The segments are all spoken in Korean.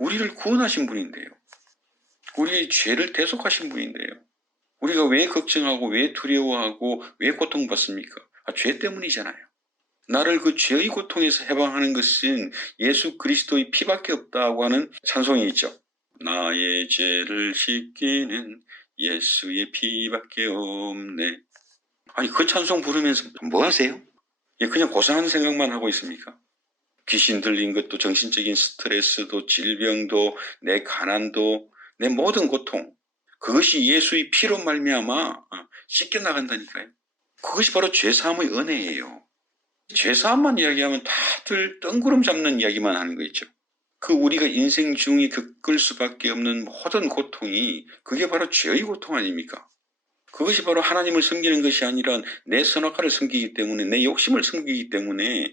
우리를 구원하신 분인데요. 우리의 죄를 대속하신 분인데요. 우리가 왜 걱정하고 왜 두려워하고 왜 고통받습니까? 죄 때문이잖아요. 나를 그 죄의 고통에서 해방하는 것은 예수 그리스도의 피밖에 없다고 하는 찬송이 있죠. 나의 죄를 씻기는 예수의 피밖에 없네. 아니 그 찬송 부르면서 뭐 하세요? 그냥 고상한 생각만 하고 있습니까? 귀신 들린 것도 정신적인 스트레스도 질병도 내 가난도 내 모든 고통, 그것이 예수의 피로 말미암아 씻겨나간다니까요. 그것이 바로 죄사함의 은혜예요. 죄사함만 이야기하면 다들 뜬구름 잡는 이야기만 하는 거 있죠. 그 우리가 인생 중에 겪을 수밖에 없는 모든 고통이 그게 바로 죄의 고통 아닙니까? 그것이 바로 하나님을 섬기는 것이 아니라 내 선악과를 섬기기 때문에, 내 욕심을 섬기기 때문에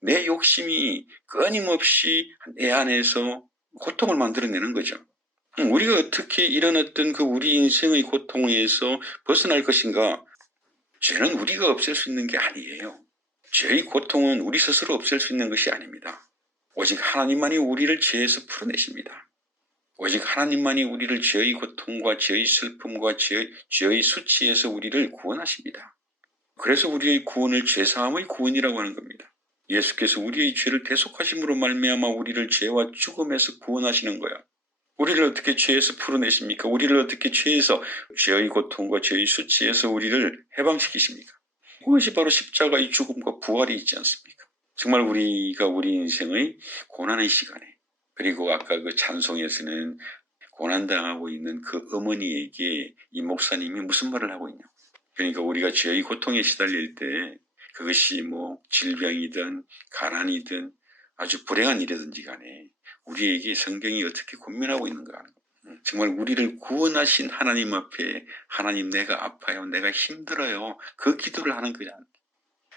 내 욕심이 끊임없이 내 안에서 고통을 만들어내는 거죠. 우리가 어떻게 이런 어떤 그 우리 인생의 고통에서 벗어날 것인가? 죄는 우리가 없앨 수 있는 게 아니에요. 죄의 고통은 우리 스스로 없앨 수 있는 것이 아닙니다. 오직 하나님만이 우리를 죄에서 풀어내십니다. 오직 하나님만이 우리를 죄의 고통과 죄의 슬픔과 죄의 수치에서 우리를 구원하십니다. 그래서 우리의 구원을 죄사함의 구원이라고 하는 겁니다. 예수께서 우리의 죄를 대속하심으로 말미암아 우리를 죄와 죽음에서 구원하시는 거야. 우리를 어떻게 죄에서 풀어내십니까? 우리를 어떻게 죄의 고통과 죄의 수치에서 우리를 해방시키십니까? 그것이 바로 십자가의 죽음과 부활이 있지 않습니까? 정말 우리가 우리 인생의 고난의 시간에, 그리고 아까 그 찬송에서는 고난당하고 있는 그 어머니에게 이 목사님이 무슨 말을 하고 있냐? 그러니까 우리가 죄의 고통에 시달릴 때 그것이 뭐 질병이든 가난이든 아주 불행한 일이든지 간에 우리에게 성경이 어떻게 권면하고 있는가 하는 거예요. 정말 우리를 구원하신 하나님 앞에 하나님 내가 아파요, 내가 힘들어요, 그 기도를 하는 거야.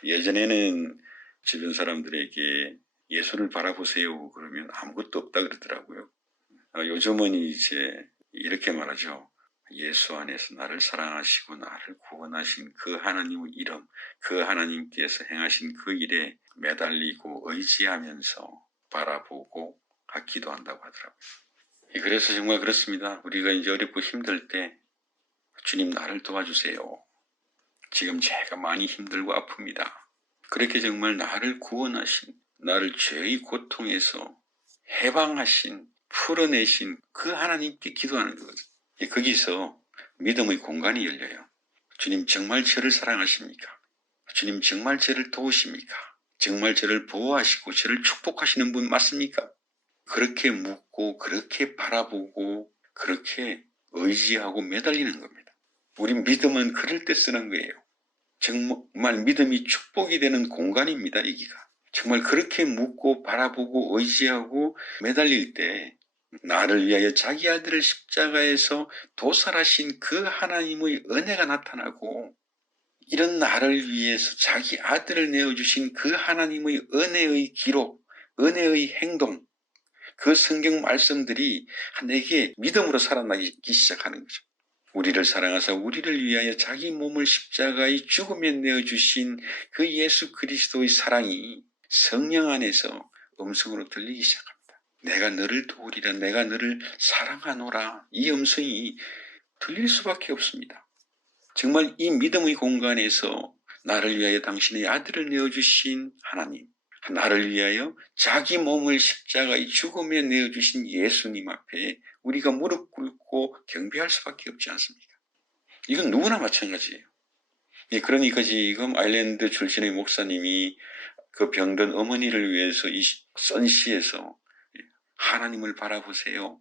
예전에는 주변 사람들에게 예수를 바라보세요 그러면 아무것도 없다 그러더라고요. 요즘은 이제 이렇게 말하죠. 예수 안에서 나를 사랑하시고 나를 구원하신 그 하나님의 이름, 그 하나님께서 행하신 그 일에 매달리고 의지하면서 바라보고 기도한다고 하더라고요. 그래서 정말 그렇습니다. 우리가 이제 어렵고 힘들 때 주님 나를 도와주세요. 지금 제가 많이 힘들고 아픕니다. 그렇게 정말 나를 구원하신, 나를 죄의 고통에서 해방하신, 풀어내신 그 하나님께 기도하는 거거든요. 거기서 믿음의 공간이 열려요. 주님 정말 저를 사랑하십니까? 주님 정말 저를 도우십니까? 정말 저를 보호하시고 저를 축복하시는 분 맞습니까? 그렇게 묻고 그렇게 바라보고 그렇게 의지하고 매달리는 겁니다. 우리 믿음은 그럴 때 쓰는 거예요. 정말 믿음이 축복이 되는 공간입니다. 여기가. 정말 그렇게 묻고 바라보고 의지하고 매달릴 때 나를 위하여 자기 아들을 십자가에서 도살하신 그 하나님의 은혜가 나타나고, 이런 나를 위해서 자기 아들을 내어주신 그 하나님의 은혜의 기록, 은혜의 행동, 그 성경 말씀들이 내게 믿음으로 살아나기 시작하는 거죠. 우리를 사랑하사 우리를 위하여 자기 몸을 십자가의 죽음에 내어주신 그 예수 그리스도의 사랑이 성령 안에서 음성으로 들리기 시작합니다. 내가 너를 도우리라, 내가 너를 사랑하노라, 이 음성이 들릴 수밖에 없습니다. 정말 이 믿음의 공간에서 나를 위하여 당신의 아들을 내어주신 하나님, 나를 위하여 자기 몸을 십자가의 죽음에 내어주신 예수님 앞에 우리가 무릎 꿇고 경배할 수밖에 없지 않습니까? 이건 누구나 마찬가지예요. 그러니까 지금 아일랜드 출신의 목사님이 그 병든 어머니를 위해서 이 선시에서 하나님을 바라보세요.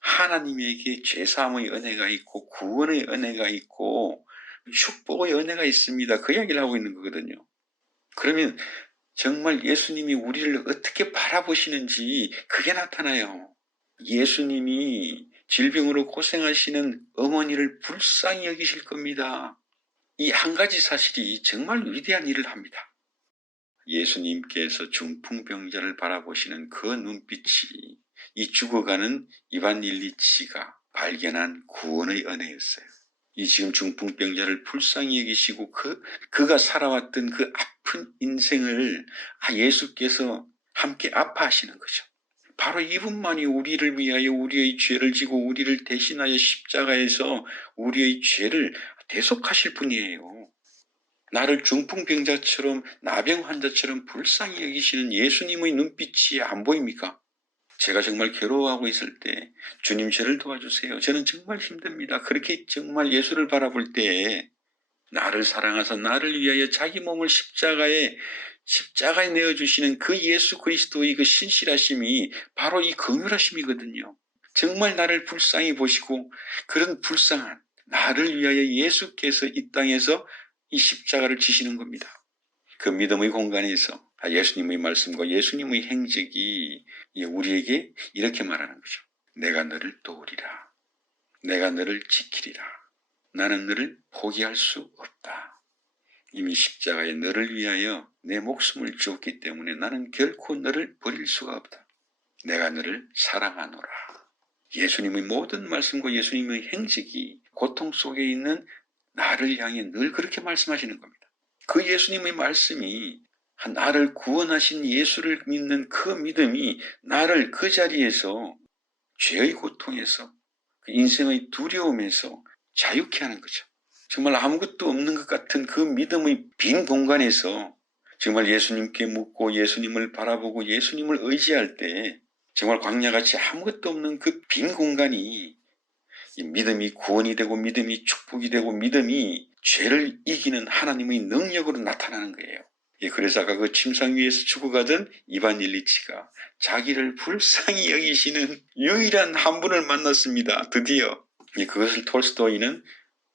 하나님에게 죄사함의 은혜가 있고 구원의 은혜가 있고 축복의 은혜가 있습니다. 그 이야기를 하고 있는 거거든요. 그러면 정말 예수님이 우리를 어떻게 바라보시는지 그게 나타나요. 예수님이 질병으로 고생하시는 어머니를 불쌍히 여기실 겁니다. 이 한 가지 사실이 정말 위대한 일을 합니다. 예수님께서 중풍병자를 바라보시는 그 눈빛이 이 죽어가는 이반 일리치가 발견한 구원의 은혜였어요. 이 지금 중풍병자를 불쌍히 여기시고 그가 살아왔던 그 아픈 인생을 예수께서 함께 아파하시는 거죠. 바로 이분만이 우리를 위하여 우리의 죄를 지고 우리를 대신하여 십자가에서 우리의 죄를 대속하실 분이에요. 나를 중풍병자처럼 나병 환자처럼 불쌍히 여기시는 예수님의 눈빛이 안 보입니까? 제가 정말 괴로워하고 있을 때 주님 저를 도와주세요. 저는 정말 힘듭니다. 그렇게 정말 예수를 바라볼 때 나를 사랑하사 나를 위하여 자기 몸을 십자가에 내어주시는 그 예수 그리스도의 그 신실하심이 바로 이 긍휼하심이거든요. 정말 나를 불쌍히 보시고 그런 불쌍한 나를 위하여 예수께서 이 땅에서 이 십자가를 지시는 겁니다. 그 믿음의 공간에서 예수님의 말씀과 예수님의 행적이 우리에게 이렇게 말하는 거죠. 내가 너를 도우리라. 내가 너를 지키리라. 나는 너를 포기할 수 없다. 이미 십자가에 너를 위하여 내 목숨을 주었기 때문에 나는 결코 너를 버릴 수가 없다. 내가 너를 사랑하노라. 예수님의 모든 말씀과 예수님의 행적이 고통 속에 있는 나를 향해 늘 그렇게 말씀하시는 겁니다. 그 예수님의 말씀이 나를 구원하신 예수를 믿는 그 믿음이 나를 그 자리에서 죄의 고통에서 그 인생의 두려움에서 자유케 하는 거죠. 정말 아무것도 없는 것 같은 그 믿음의 빈 공간에서 정말 예수님께 묻고 예수님을 바라보고 예수님을 의지할 때 정말 광야같이 아무것도 없는 그 빈 공간이 이 믿음이 구원이 되고 믿음이 축복이 되고 믿음이 죄를 이기는 하나님의 능력으로 나타나는 거예요. 그래서 아까 그 침상 위에서 죽어가던 이반 일리치가 자기를 불쌍히 여기시는 유일한 한 분을 만났습니다. 드디어. 그것을 톨스토이는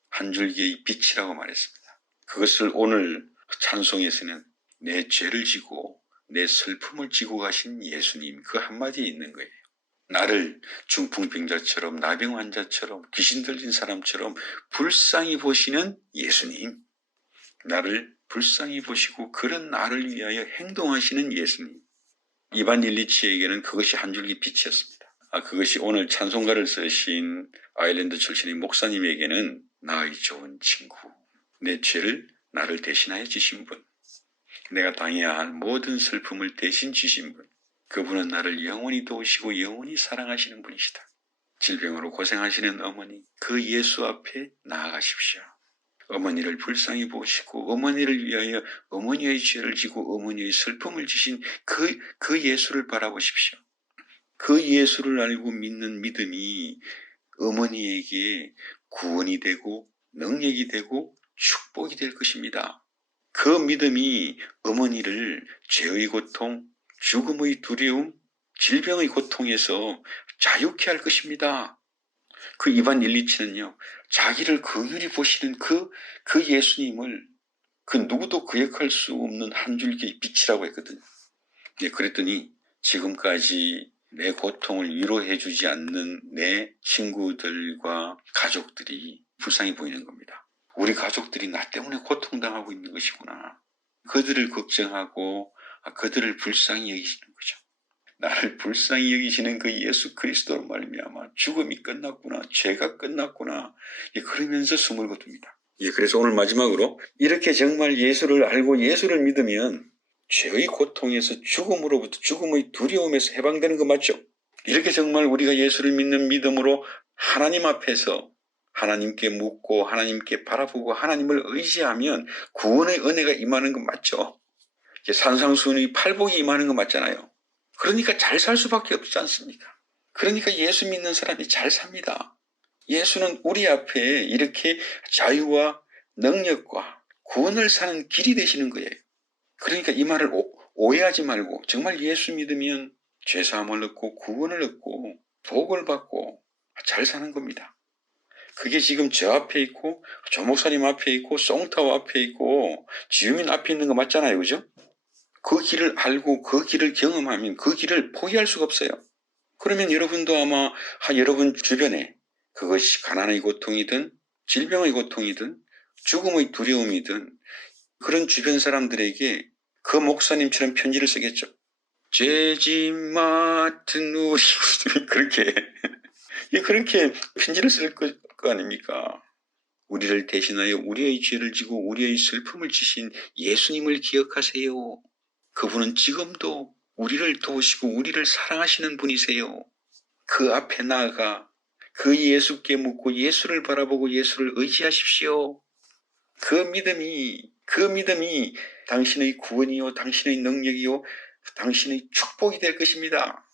한 줄기의 빛이라고 말했습니다. 그것을 오늘 찬송에서는 내 죄를 지고 내 슬픔을 지고 가신 예수님 그 한마디에 있는 거예요. 나를 중풍병자처럼 나병 환자처럼 귀신 들린 사람처럼 불쌍히 보시는 예수님, 나를 불쌍히 보시고 그런 나를 위하여 행동하시는 예수님. 이반 일리치에게는 그것이 한 줄기 빛이었습니다. 그것이 오늘 찬송가를 쓰신 아일랜드 출신의 목사님에게는 나의 좋은 친구, 내 죄를 나를 대신하여 주신 분, 내가 당해야 할 모든 슬픔을 대신 주신 분, 그분은 나를 영원히 도우시고 영원히 사랑하시는 분이시다. 질병으로 고생하시는 어머니, 그 예수 앞에 나아가십시오. 어머니를 불쌍히 보시고 어머니를 위하여 어머니의 죄를 지고 어머니의 슬픔을 지신 그 예수를 바라보십시오. 그 예수를 알고 믿는 믿음이 어머니에게 구원이 되고 능력이 되고 축복이 될 것입니다. 그 믿음이 어머니를 죄의 고통, 죽음의 두려움, 질병의 고통에서 자유케 할 것입니다. 그 이반 일리치는요, 자기를 긍휼히 보시는 그 예수님을 그 누구도 구역할 수 없는 한 줄기의 빛이라고 했거든요. 그랬더니 지금까지 내 고통을 위로해 주지 않는 내 친구들과 가족들이 불쌍히 보이는 겁니다. 우리 가족들이 나 때문에 고통당하고 있는 것이구나. 그들을 걱정하고 그들을 불쌍히 여기시는 거죠. 나를 불쌍히 여기시는 그 예수 그리스도로 말미암아 죽음이 끝났구나, 죄가 끝났구나, 그러면서 숨을 거둡니다. 그래서 오늘 마지막으로 이렇게 정말 예수를 알고 예수를 믿으면 죄의 고통에서 죽음으로부터 죽음의 두려움에서 해방되는 거 맞죠? 이렇게 정말 우리가 예수를 믿는 믿음으로 하나님 앞에서 하나님께 묻고 하나님께 바라보고 하나님을 의지하면 구원의 은혜가 임하는 거 맞죠? 산상수훈의 팔복이 임하는 거 맞잖아요. 그러니까 잘 살 수밖에 없지 않습니까? 그러니까 예수 믿는 사람이 잘 삽니다. 예수는 우리 앞에 이렇게 자유와 능력과 구원을 사는 길이 되시는 거예요. 그러니까 이 말을 오해하지 말고 정말 예수 믿으면 죄사함을 얻고 구원을 얻고 복을 받고 잘 사는 겁니다. 그게 지금 저 앞에 있고 조 목사님 앞에 있고 송타워 앞에 있고 지유민 앞에 있는 거 맞잖아요. 그죠? 그 길을 알고 그 길을 경험하면 그 길을 포기할 수가 없어요. 그러면 여러분도 아마 여러분 주변에 그것이 가난의 고통이든 질병의 고통이든 죽음의 두려움이든 그런 주변 사람들에게 그 목사님처럼 편지를 쓰겠죠. 죄짐 맡은 우리 그렇게 편지를 쓸 거 아닙니까? 우리를 대신하여 우리의 죄를 지고 우리의 슬픔을 지신 예수님을 기억하세요. 그분은 지금도 우리를 도우시고 우리를 사랑하시는 분이세요. 그 앞에 나아가 그 예수께 묻고 예수를 바라보고 예수를 의지하십시오. 그 믿음이 당신의 구원이요, 당신의 능력이요, 당신의 축복이 될 것입니다.